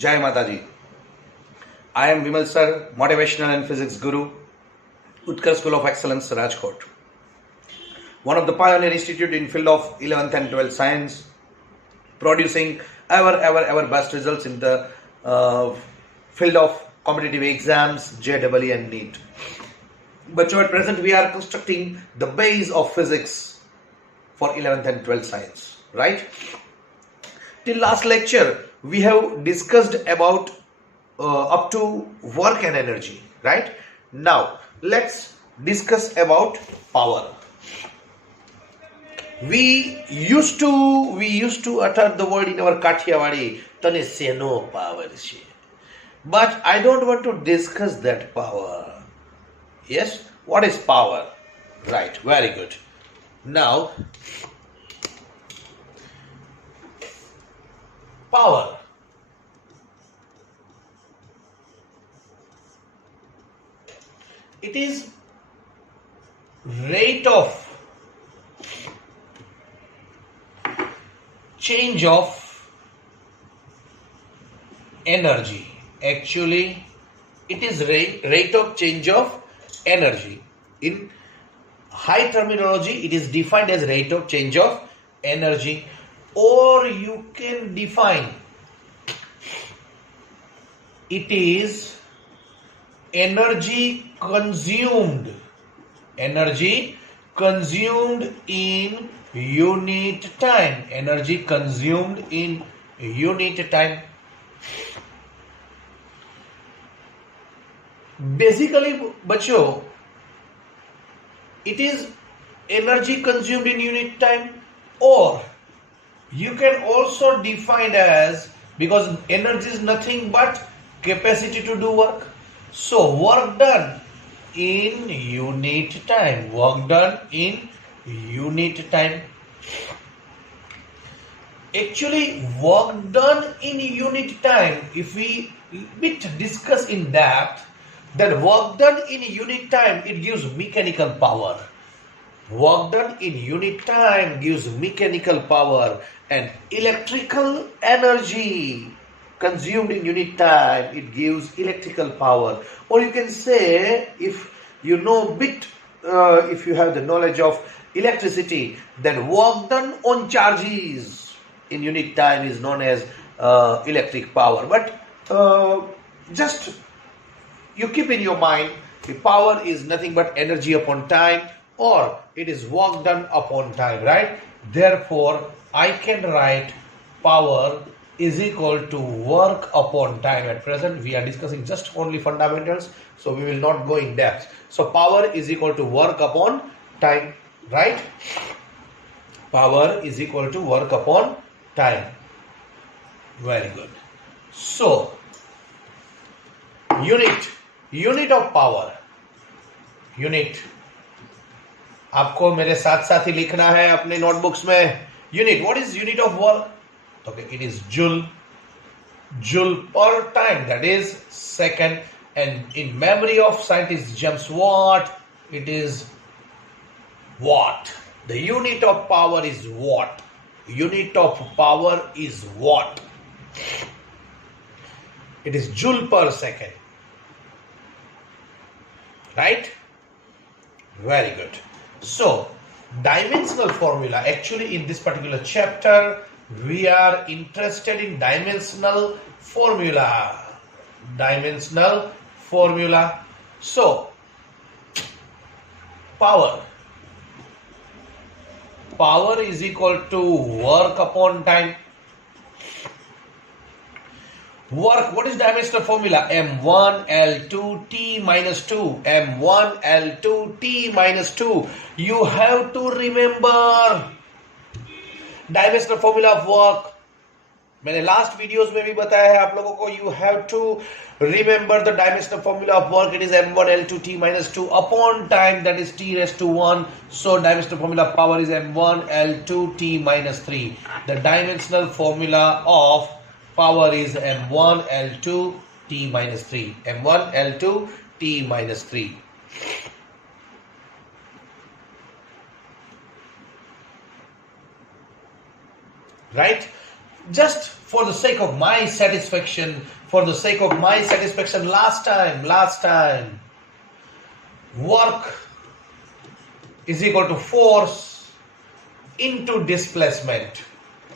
Jai Mataji. I am Vimal Sir, Motivational and Physics Guru, UTKARSH School of Excellence, Rajkot. One of the pioneer institute in field of 11th and 12th science, producing ever best results in the field of competitive exams, JEE and NEET. But at present we are constructing the base of physics for 11th and 12th science, right? Till last lecture, we have discussed about up to work and energy, right? Now, let's discuss about power. We used to utter the word in our Kathiawadi, tane se no power che. But I don't want to discuss that power. Yes, what is power? Right, very good. Now, power. It is rate of change of energy. Actually, it is rate of change of energy. In high terminology, it is defined as rate of change of energy, or you can define it is energy consumed in unit time. Energy consumed in unit time. Basically, बच्चों, it is energy consumed in unit time, or you can also define as, because energy is nothing but capacity to do work. So work done in unit time. Work done in unit time. Actually, work done in unit time, if we discuss in depth, then work done in unit time, it gives mechanical power. Work done in unit time gives mechanical power, and electrical energy consumed in unit time, it gives electrical power. Or you can say, if you know if you have the knowledge of electricity, then work done on charges in unit time is known as electric power. But just you keep in your mind, the power is nothing but energy upon time, or it is work done upon time, right? Therefore, I can write power is equal to work upon time. At present, we are discussing just only fundamentals, so we will not go in depth. So, power is equal to work upon time, right? Power is equal to work upon time. Very good. So, unit of power. Unit. आपको मेरे साथ साथ ही लिखना है अपने notebooks में. Unit. What is unit of work? Okay, it is joule. Joule per time, that is second. And in memory of scientist James Watt, it is watt. The unit of power is watt. Unit of power is watt. It is joule per second. Right? Very good. So, dimensional formula. Actually, in this particular chapter, we are interested in dimensional formula. Dimensional formula. So, power. Power is equal to work upon time. Work, what is dimensional formula? M1 L2 T minus 2. M1 L2 T minus 2. You have to remember dimensional formula of work. मैंने last videos में भी बताया है आप लोगों को. You have to remember the dimensional formula of work. It is M1 L2 T minus 2 upon time, that is T raised to 1. So dimensional formula of power is M1 L2 T minus 3. The dimensional formula of power is M1 L2 T minus 3. M1 L2 T minus 3. Right? Just for the sake of my satisfaction, last time, work is equal to force into displacement.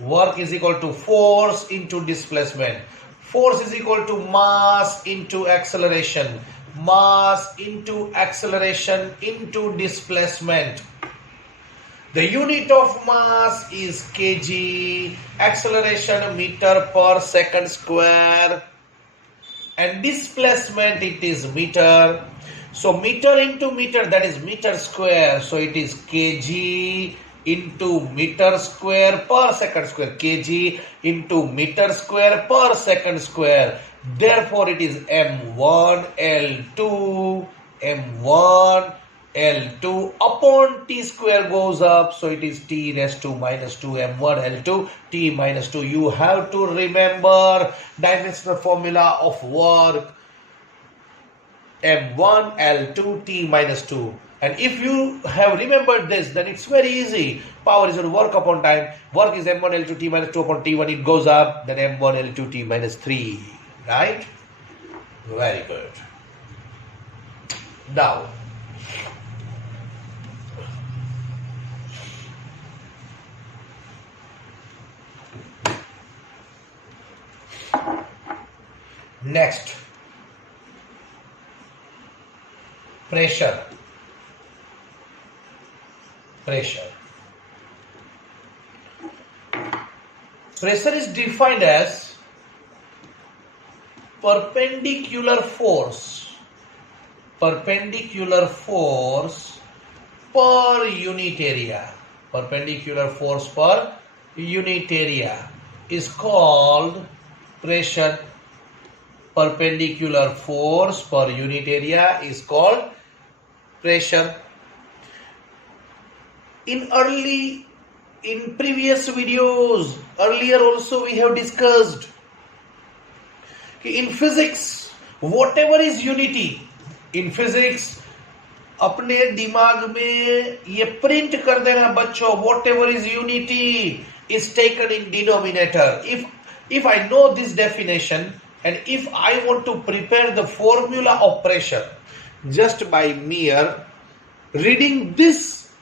Work is equal to force into displacement. Force is equal to mass into acceleration. Mass into acceleration into displacement. The unit of mass is kg, acceleration meter per second square, and displacement it is meter. So meter into meter, that is meter square. So it is kg into meter square per second square. Kg into meter square per second square. Therefore it is m1 L2 m1 L2 upon t square goes up, so it is t raised to minus 2 m1 L2 t minus 2. You have to remember dimensional formula of work m1 L2 t minus 2. And if you have remembered this, then it's very easy. Power is equal to work upon time. Work is m1 L2 t minus 2 upon t. When it goes up, then m1 L2 t minus 3. Right? Very good. Now, next, pressure. Pressure is defined as perpendicular force per unit area. Perpendicular force per unit area is called pressure. Perpendicular force per unit area is called pressure. In previous videos, earlier also we have discussed, in physics, whatever is unity, in physics, अपने दिमाग में ये print कर देना बच्चों, whatever is unity is taken in denominator. If I know this definition, and if I want to prepare the formula of pressure just by mere reading this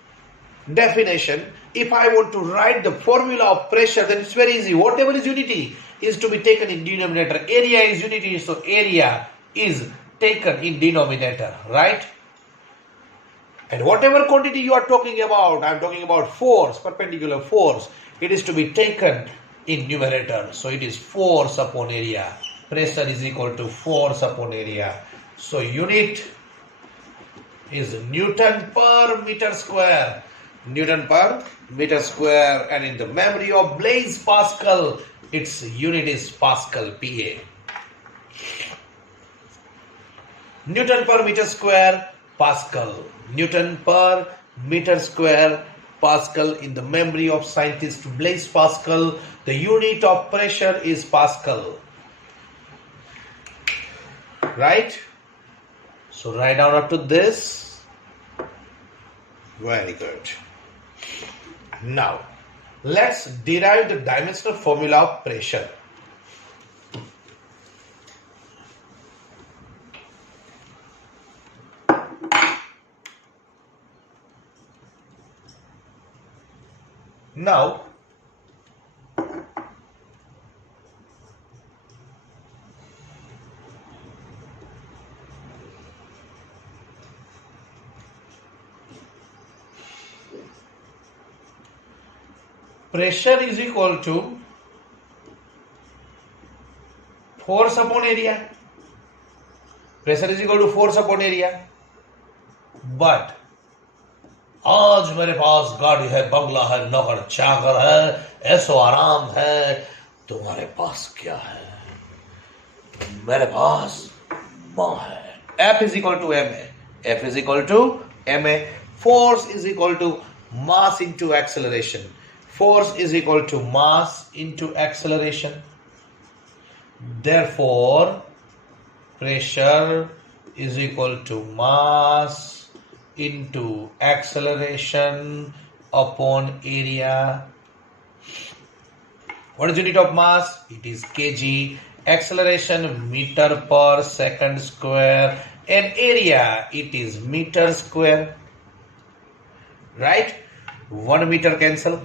definition, if I want to write the formula of pressure, then it's very easy. Whatever is unity is to be taken in denominator. Area is unity, so area is taken in denominator, right? And whatever quantity you are talking about, I am talking about force, perpendicular force, it is to be taken in numerator. So it is force upon area. Pressure is equal to force upon area. So unit is Newton per meter square. Newton per meter square, and in the memory of Blaise Pascal, its unit is Pascal, PA. Newton per meter square, Pascal. Newton per meter square, Pascal. In the memory of scientist Blaise Pascal, the unit of pressure is Pascal. Right? So write down up to this. Very good. Now, let's derive the dimensional formula of pressure. Now, pressure is equal to force upon area. Pressure is equal to force upon area. But आज मेरे पास गाड़ी है, बंगला है, नौकर चाकर है, ऐसो आराम है, तुम्हारे पास क्या है? मेरे पास माँ है. F is equal to ma. F is equal to ma. Force is equal to mass into acceleration. Force is equal to mass into acceleration. Therefore, pressure is equal to mass into acceleration upon area. What is unit of mass? It is kg. Acceleration meter per second square. And area, it is meter square. Right? 1 meter cancel.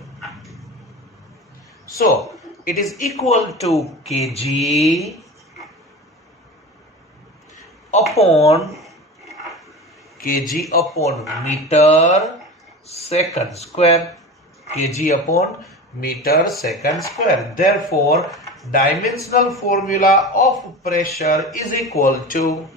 So, it is equal to kg upon meter second square. Kg upon meter second square. Therefore, dimensional formula of pressure is equal to,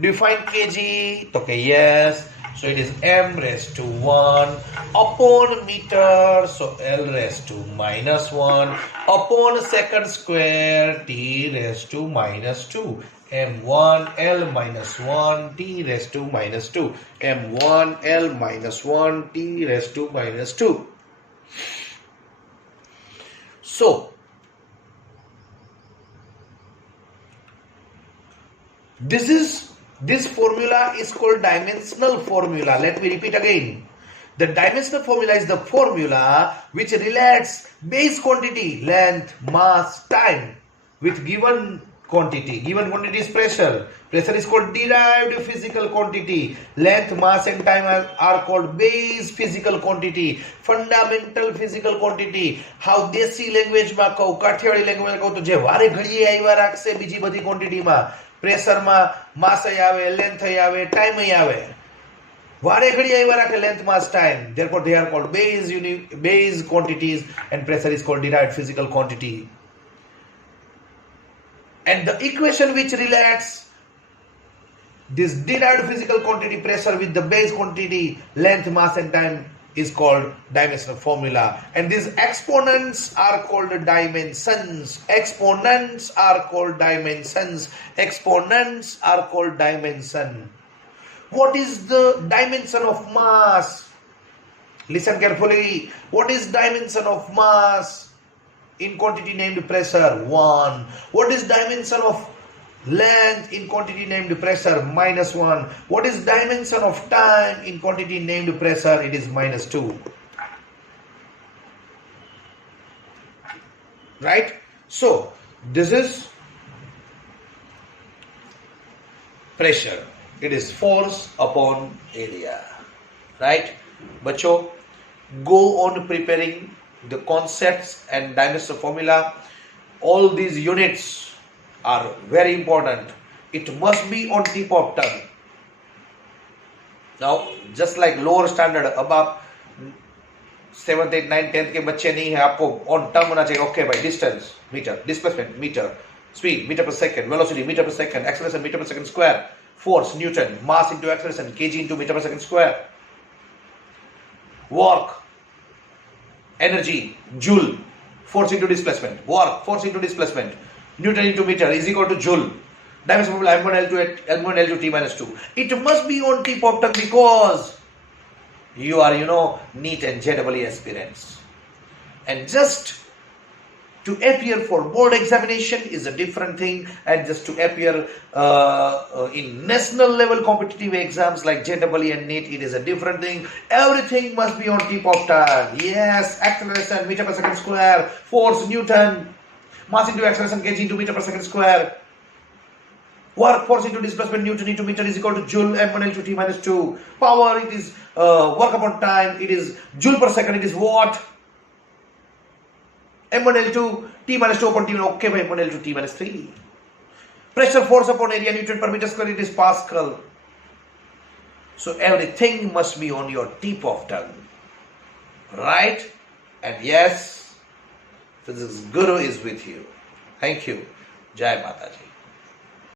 do you find kg? Okay, yes. So it is m raised to 1 upon meter, so L raised to minus 1 upon second square, T raised to minus 2. M1 L minus 1 T raised to minus 2. M1 L minus 1 T raised to minus 2. So, this formula is called dimensional formula. Let me repeat again. The dimensional formula is the formula which relates base quantity, length, mass, time with given quantity. Given quantity is pressure. Pressure is called derived physical quantity. Length, mass and time are called base physical quantity. Fundamental physical quantity. How desi language માં કહું, Kathiawadi language માં કહું તો જે વારે ઘડીએ આવ્યા રાખશે બીજી બધી quantity માં. Pressure માં mass આવે, length આવે, time આવે. વારે ઘડી આવ્યા રાખે length, mass, time. Therefore they are called base quantities and pressure is called derived physical quantity. And the equation which relates this derived physical quantity pressure with the base quantity length, mass and time is called dimensional formula. And these exponents are called dimensions. Exponents are called dimensions. Exponents are called dimension. What is the dimension of mass? Listen carefully. What is dimension of mass? In quantity named pressure, 1. What is dimension of length in quantity named pressure? Minus 1. What is dimension of time in quantity named pressure? It is minus 2. Right? So, this is pressure. It is force upon area. Right? Bacho, go on preparing the concepts and dimensional formula. All these units are very important. It must be on tip of tongue. Now, just like lower standard, above 7th, 8th, 9th, 10th के बच्चे नहीं है, आपको on tongue होना चाहिए. Okay, by distance, meter, displacement, meter, speed, meter per second, velocity, meter per second, acceleration, meter per second square, force, Newton, mass into acceleration, kg into meter per second square, work, energy, joule, force into displacement, work, force into displacement, Newton into meter is equal to joule. Dimension formula M1 L2 T minus 2. It must be on tip of tongue because you are, NEET and JEE aspirants. And just to appear for board examination is a different thing, and just to appear in national level competitive exams like JEE and NEET, it is a different thing. Everything must be on tip of tongue. Yes, acceleration, meter per second square, force, Newton, mass into acceleration, kg into meter per second square, work, force into displacement, Newton into meter is equal to joule, M1 L2 T minus 2. Power, it is work upon time, it is joule per second, it is watt. M1 L2 T minus 2 upon T, okay, by M1 L2 T minus 3. Pressure, force upon area, Newton per meter square, it is Pascal. So everything must be on your tip of tongue. Right? And yes, Physics Guru is with you. Thank you. Jai Mataji.